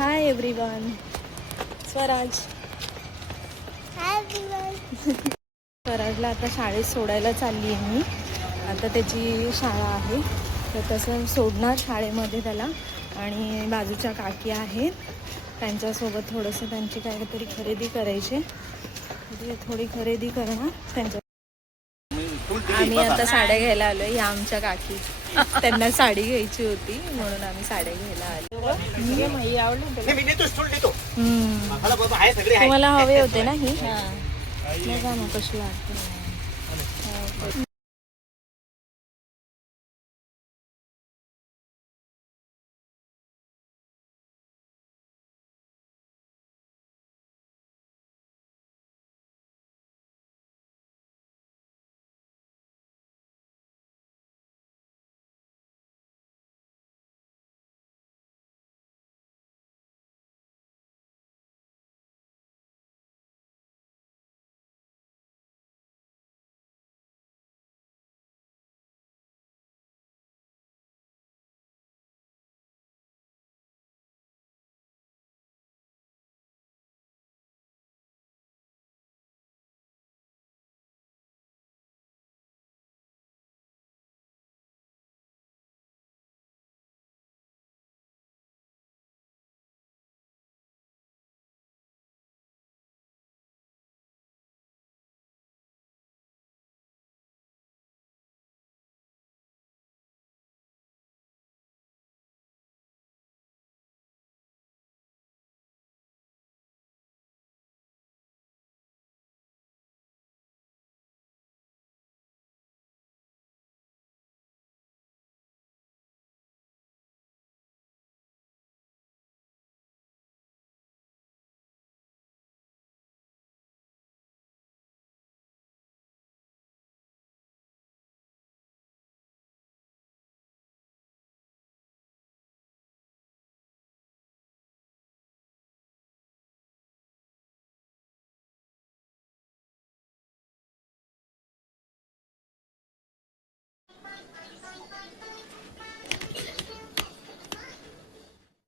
हाय everyone. Swaraj. Hi everyone. स्वराजला आता शाळेत सोडायला चालली आहे मी. आता त्याची शाळा आहे तर तसं सोडणार शाळेमध्ये त्याला. आणि बाजूच्या काकी आहेत त्यांच्यासोबत थोडंसं त्यांची काहीतरी खरेदी करायची. थोडी खरेदी करणार त्यांच्या. आम्ही आता साड्या घ्यायला आलो आहे. या आमच्या काकी, त्यांना साडी घ्यायची होती म्हणून आम्ही साड्या घ्यायला आलो. तुम्हाला हवे होते ना ही? बघा ना कशी वाटते.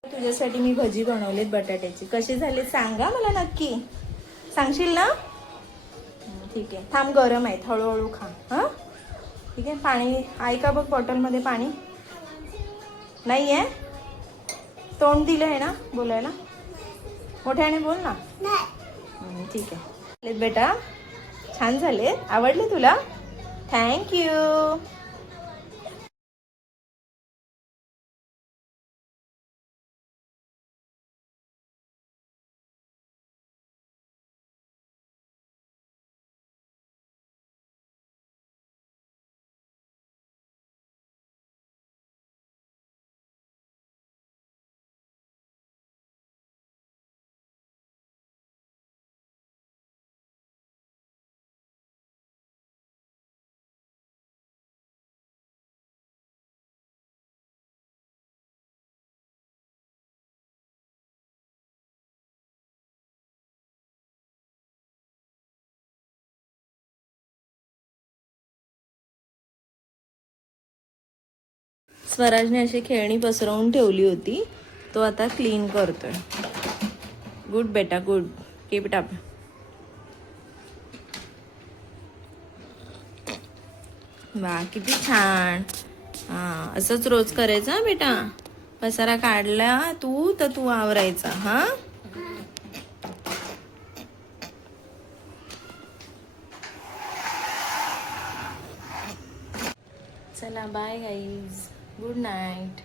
तुझ्यासाठी मी भजी बनवलीत बटाट्याची. कशी झाली सांगा मला नक्की. सांगशील ना? ठीक आहे. थांब, गरम आहेत, हळूहळू खा. हां ठीक आहे. पाणी आहे का बघ बॉटलमध्ये. पाणी नाही आहे. तोंड दिलं आहे ना बोलायला. मोठ्याने बोल ना. ठीक आहे बेटा. छान झाले. आवडले तुला? थँक्यू. स्वराजने अशी खेळणी पसरवून ठेवली होती. तो आता क्लीन करतोय. गुड बेटा, गुड. Keep it up. वा किती छान. हां असंच रोज करायचं हा बेटा. पसारा काढला तू तर तू आवरायचा. हां चला बाय गाईज. Good night.